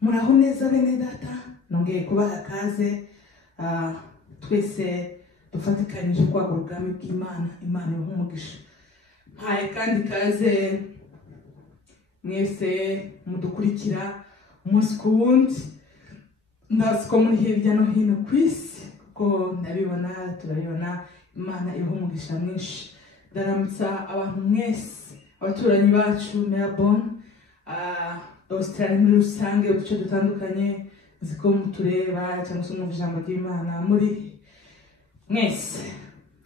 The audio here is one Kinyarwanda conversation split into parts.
Muraho neza bene data, nongeye kubaha kaze twese dufatikanyije kwagura ubwami bw'Imana. Imana ibahe umugisha. Mpaye kandi kaze mwese mudukurikira umunsi ku wundi. Ndazi ko muri hirya no hino ku isi, kuko ndabibona, turabibona. Imana ibahe umugisha mwinshi. Ndaramutsa abantu mwese, abaturanyi bacu Melbourne, Australia muri rusange, uduce dutandukanye, nzi ko mutureba cyangwa se mwumva ijambo ry'Imana muri mwese,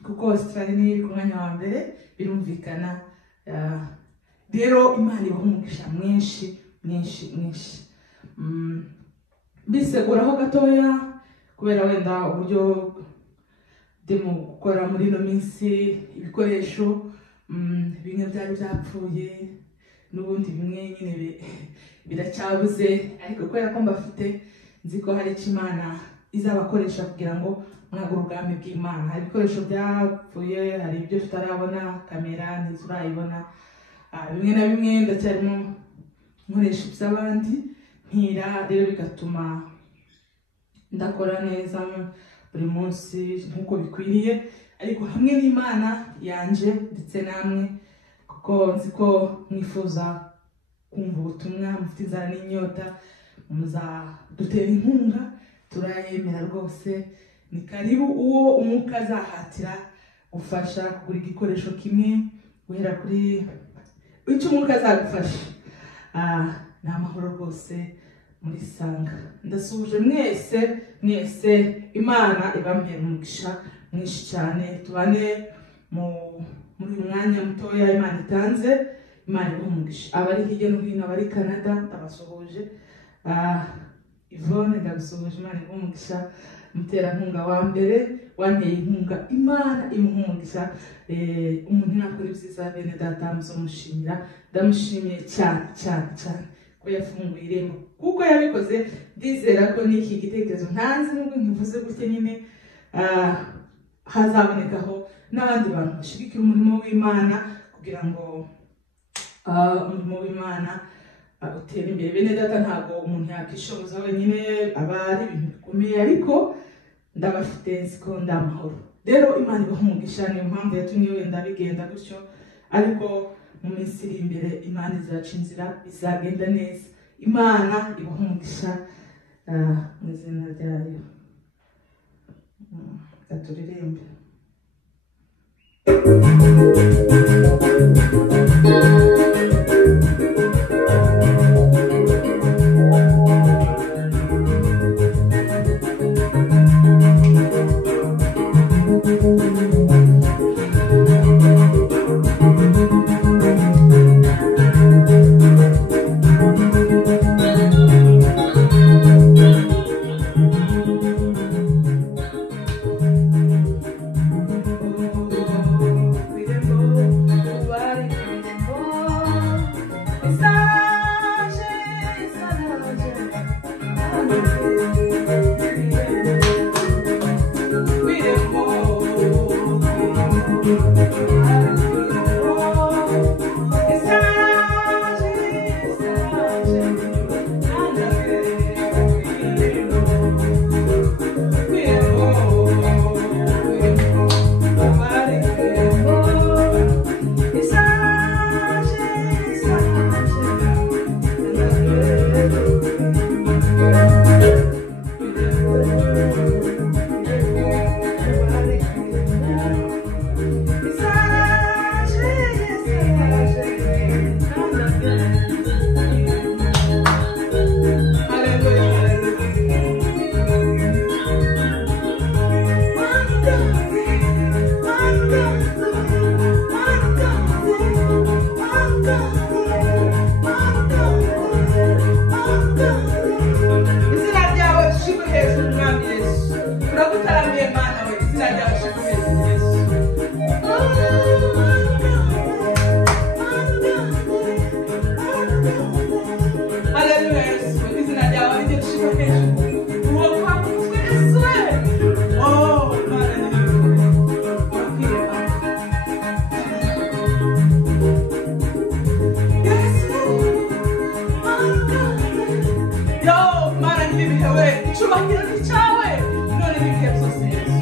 kuko Australia niyo iri ku mwanya wa mbere, birumvikana. Rero Imana ibahe umugisha mwinshi mwinshi mwinshi. Biseguraho gatoya kubera wenda uburyo ndimo gukora muri ino minsi, ibikoresho bimwe byari byapfuye, n'ubundi bimwe nyine biracyabuze, ariko kubera ko mbafite, nzi ko hari icyo Imana izabakoresha kugira ngo mwagure ubwami bw'Imana. Hari ibikoresho byapfuye, hari ibyo tutarabona, kamera ntizurayibona, bimwe na bimwe ndacyarimo nkoresha iby'abandi mpira, rero bigatuma ndakora neza buri munsi nk'uko bikwiriye, ariko hamwe n'Imana yanje ndetse namwe, kuko nzi ko mwifuza kumva ubutumwa, mufite inzara n'inyota, muzadutera inkunga, turayemera rwose. Ni karibu uwo umwuka azahatira gufasha kugura igikoresho kimwe, guhera kuri icyo umwuka azagufasha. Ni amahoro rwose muri sanga. Ndasuhuje mwese mwese, Imana ibamere umugisha mwinshi cyane. Tubane muri uyu mwanya mutoya Imana itanze. Imana ibahe umugisha. Abari hirya no hino, abari Canada, ndabasuhuje. Yvonne, ndagusuhuje. Imana ibahe umugisha. Umuterankunga wa mbere wanteye inkunga, Imana imuhe umugisha. Umuntu nakora ibyiza bene data muzomushimira. Ndamushimiye cyane cyane cyane ko yafunguye irembo, kuko yabikoze. Ndizera ko n'iki gitekerezo ntanzi, nubwo nkivuze gutya nyine, hazabonekaho n'abandi bantu bashigikira umurimo w'Imana, kugira ngo umurimo w'Imana utera imbere. Bene data, ntabwo umuntu yakishoboza wenyine, aba ari ibintu bikomeye, ariko ndabafite, nzi ko ndi amahoro. Rero Imana ibahe umugisha. Niyo mpamvu yatumye wenda bigenda gutyo, ariko mu minsi iri imbere Imana izaca inzira, bizagenda neza. Imana ibahe umugisha mu izina ryayo. Turirimbe. icyubahiro ni cyawe none n'ibihe byose Yesu.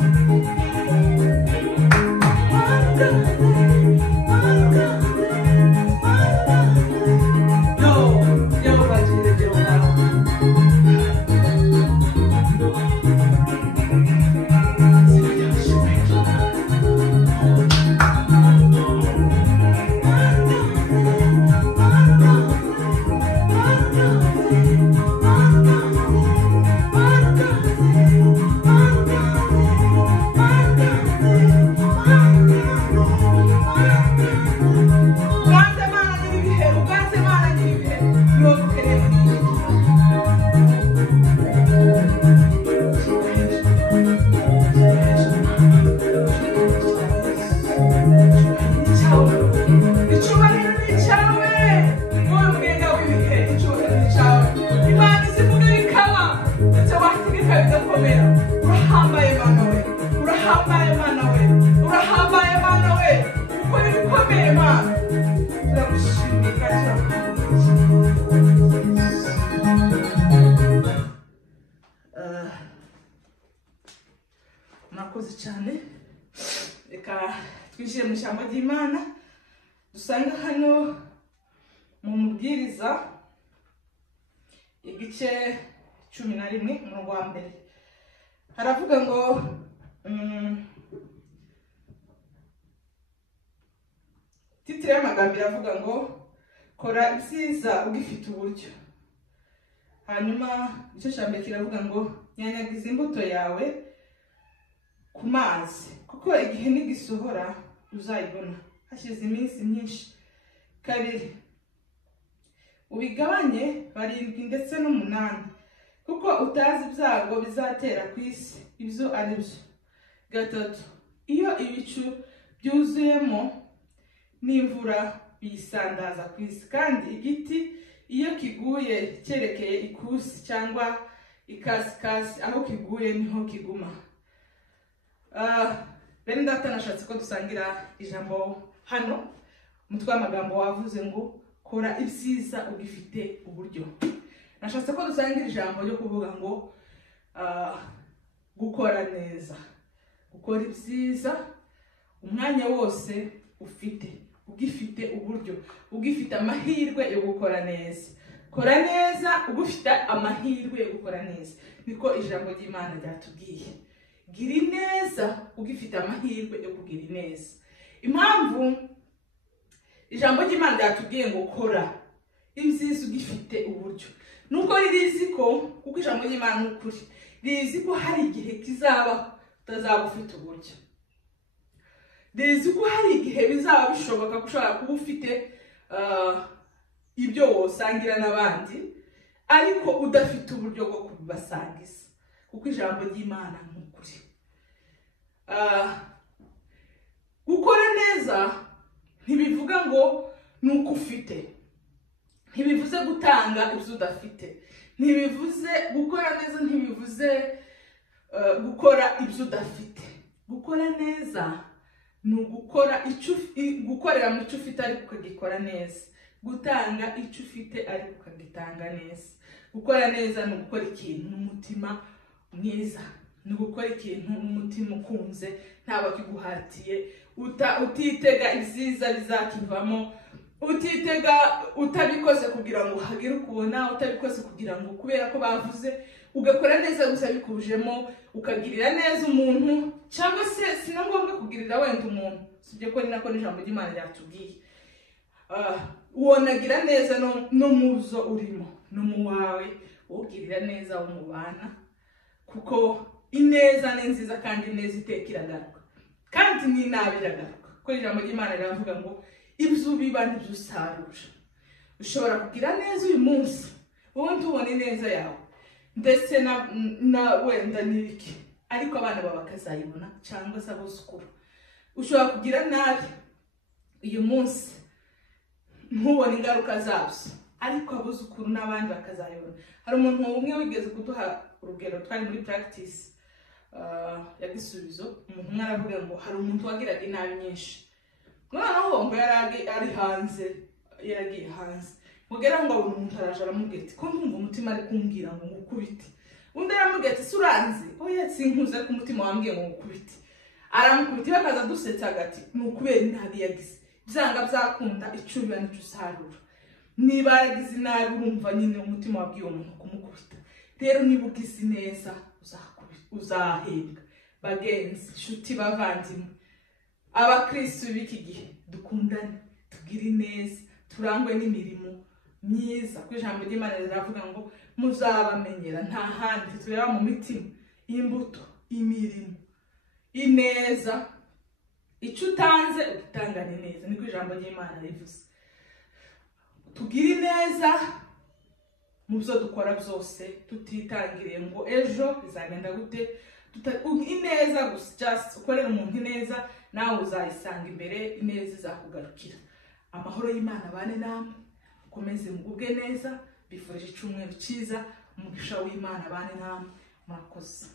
Murakoze cyane. Reka twinjire mu ijambo ry'Imana dusanga hano mu mubwiriza igice 11 umurongo wa mbere. Haravuga ngo titire y'amagambo iravuga ngo kora ibyiza ugifite uburyo. Hanyuma igice cya mbere kiravuga ngo nyanyagiza imbuto yawe ku mazi kuko igihe nigisohora uzayibona hashize iminsi myinshi. Kabiri, ubigabanye 7 ndetse n'8 kuko utazi ibyago bizatera ku isi ibyo ari byo. Gatatu, iyo ibicu byuzuyemo n'imvura bisandaza ku isi kandi igiti iyo kiguye cyerekeye ikusi cyangwa ikasikasi aho kiguye niho kiguma. Bene data nashatse ko dusangira ijambo hano umutwe w'amagambo wavuze ngo kora ibyiza ugifite uburyo. Nashatse ko dusangira ijambo ryo kuvuga ngo gukora neza, gukora ibyiza umwanya wose ufite ugifite uburyo, ugifite amahirwe yo gukora neza. Kora neza ugufite amahirwe yo gukora neza, niko ijambo ry'Imana ryatubwiye. Gira neza ugifite amahirwe yo kugira neza. Impamvu ijambo ry'Imana ryatubwiye ngo kora ibyiza ugifite uburyo nuko ririzi ko kuko ijambo ry'Imana n'ukuri rizi ko hari igihe kizaba utazaba ufite uburyo. Rizi ko hari igihe bizaba bishoboka kushobora kuba ufite ibyo wosangira n'abandi ariko udafite uburyo bwo kubibasangiza kuko ijambo ry'Imana n'ukuri. Gukora neza ntibivuga ngo nuko ufite, ntibivuze gutanga ibyo udafite, ntibivuze gukora neza, ntibivuze gukora ibyo udafite. Gukora neza ni ugukora gukorera mu cyo ufite ariko ukagikora neza, gutanga icyo ufite ariko ukagitanga neza. Gukora neza ni ugukora ikintu n'umutima mwiza, ni ugukora ikintu n'umutima ukunze ntabwo kiguhatiye, utitega ibyiza bizakivamo, utitega utabikoze kugira ngo hagire ukubona, utabikoze kugira ngo kubera ko bavuze, ugakora neza gusa bikujemo, ukagirira neza umuntu cyangwa se sina ngombwa kugirira wenda umuntu, sibyo ko ni nako n'ijambo ry'Imana ryatubwiye. Wonagira neza no muzo urimo no mu wawe, ugirira neza umubana kuko ineza ni nziza kandi ineza iteka iragaruka kandi n'inabi iragaruka. Ko ijambo ry'Imana riravuga ngo ibyo ubiba nibyo usarura. Ushobora kugira neza uyu munsi ubundi ubone neza yawe ndetse na wenda n'ibiki ariko abana baba bakazayibona cyangwa se abuzukuru. Ushobora kugira nabi uyu munsi ntubone ingaruka zabyo ariko abuzukuru n'abandi bakazayibona. Hari umuntu umwe wigeze kuduha urugero twari muri practice ya Gisubizo. Umuntu umwe aravuga ngo hari umuntu wagiraga inabi nyinshi, noneho ngo ari hanze, yaragiye hanze mugera ngo abona umuntu araje aramubwira ati ko ndumva umutima ari kumbwira ngo ngukubite. undi aramubwira ati suranzi oya sinkuze ku mutima wambwiye ngo ngukubite aramukubita bakaza dusetsa agati nukubera inabi yagize byanga byakunda icubira n'icyo usarura niba yagize inabi urumva nyine umutima wabwiye umuntu kumukubita rero niba ugize neza uzahembwa bagenzi inshuti bavandimwe abakristo b'iki gihe dukundane tugire neza turangwe n'imirimo myiza ko ijambo ry'Imana riravuga ngo muzabamenyera nta handi tureba mu mitima imbuto imirimo ineza icyo utanze utangane neza niko ijambo ry'Imana rivuze tugire neza mu byo dukora byose tutitangiriye ngo ejo bizagenda gute ineza gusa just ukorera umuntu ineza nawe uzayisanga imbere ineza izakugarukira amahoro y'Imana bane namwe mukomeze mugubwe neza bifurije icyumweru cyiza umugisha w'Imana bane namwe murakoze